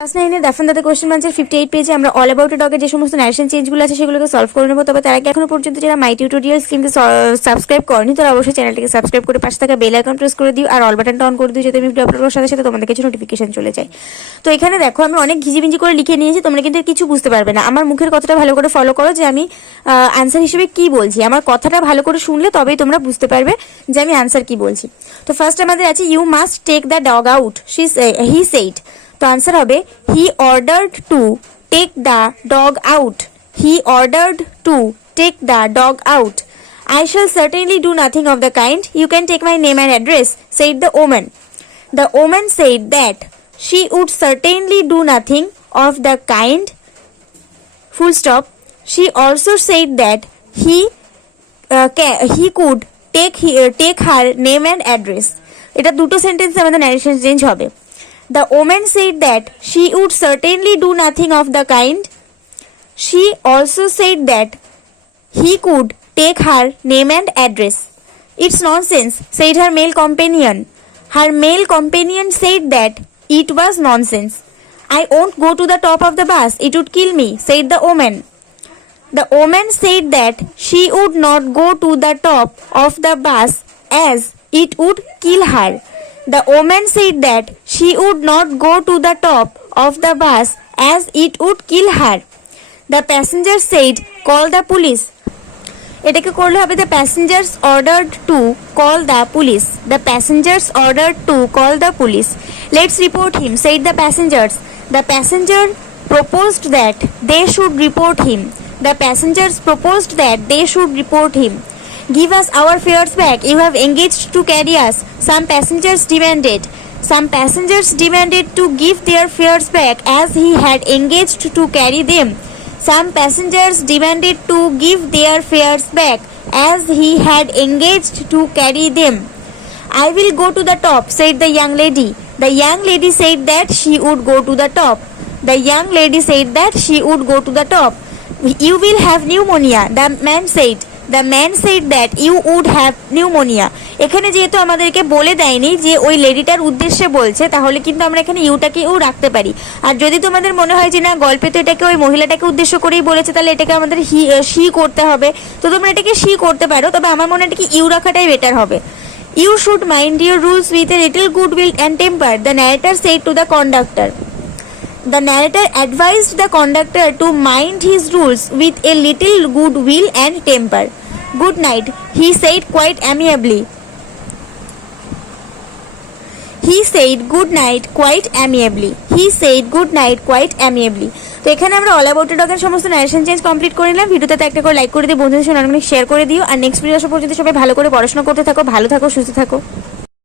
ক্লাস 9 দাফন দাদা question answer 58 পেজে আমরা অল অ্যাবাউট এ ডগের যে সমস্ত ন্যারেশন চেঞ্জগুলো আছে সেগুলোকে সলভ করে নেব। তবে তার আগে এখনো পর্যন্ত যারা মাই টিউটোরিয়ালস কিন্তু সাবস্ক্রাইব করনি তারা অবশ্যই চ্যানেলটিকে সাবস্ক্রাইব করে পাশে থাকা বেল আইকন প্রেস করে দিও আর অল বাটনটা অন করে দিও যাতে আমি ভিডিও আপলোড করার সাথে সাথে তোমাদের কাছে নোটিফিকেশন চলে যায়। তো এখানে দেখো আমি অনেক ঘিজিবিঞ্জি করে লিখে নিয়েছি, তোমরা কিন্তু কিছু বুঝতে পারবে না। আমার মুখের কথাটা ভালো করে ফলো করো যে আমি আনসার হিসেবে কি বলছি, আমার কথাটা ভালো করে শুনলে তবেই তোমরা বুঝতে পারবে যে আমি আনসার কি বলছি। তো ফার্স্ট আমাদের আছে you must take the dog out, he said. তো আনসার হবে he ordered to take the dog out, he ordered to take the dog out. I shall certainly do nothing of the kind. You can take my name and address, said the woman. The woman said that she would certainly do nothing of the kind. Full stop. She also said that he could take her name and address. এটা দুটো সেন্টেন্স আমাদের narration change হবে। The woman said that she would certainly do nothing of the kind. She also said that he could take her name and address. It's nonsense, said her male companion. Her male companion said that it was nonsense. I won't go to the top of the bus, it would kill me, said the woman. The woman said that she would not go to the top of the bus as it would kill her. The woman said that she would not go to the top of the bus as it would kill her. The passenger said, call the police. এটাকে করলে হবে the passengers ordered to call the police. The passengers ordered to call the police. Let's report him, said the passengers. The passenger proposed that they should report him. The passengers proposed that they should report him. Give us our fares back. You have engaged to carry us. Some passengers demanded. Some passengers demanded to give their fares back as he had engaged to carry them. Some passengers demanded to give their fares back as he had engaged to carry them. I will go to the top, said the young lady. The young lady said that she would go to the top. The young lady said that she would go to the top. You will have pneumonia, the man said. The man said that you would have pneumonia. এখানে যেহেতু আমাদেরকে বলে দেয়নি যে ওই লেডিটার উদ্দেশ্যে বলছে, তাহলে কিন্তু আমরা এখানে ইউটাকে ইউ রাখতে পারি। আর যদি তোমাদের মনে হয় যে না গল্পে তো এটাকে ওই মহিলাটাকে উদ্দেশ্য করেই বলেছে, তাহলে এটাকে আমাদের শি করতে হবে, তো তোমরা এটাকে শি করতে পারো। তবে আমার মনে হয় এটাকে ইউ রাখাটাই বেটার হবে। You should mind your rules with a little goodwill and temper, the narrator said to the conductor. The narrator advised the conductor to mind his rules with a little goodwill and temper. Good night, he said quite amiably. He said good night quite amiably. He said good night quite amiably. তো এখানে আমরা all about ডগের সমস্ত narration change complete করে নিলাম। ভিডিওতে একটা করে লাইক করে দিও, বন্ধুদের সঙ্গে অনেক শেয়ার করে দিও। আর নেক্সট ভিডিও আসার পর্যন্ত সবাই ভালো করে পড়াশোনা করতে থাকো, ভালো থাকো, সুস্থ থাকো।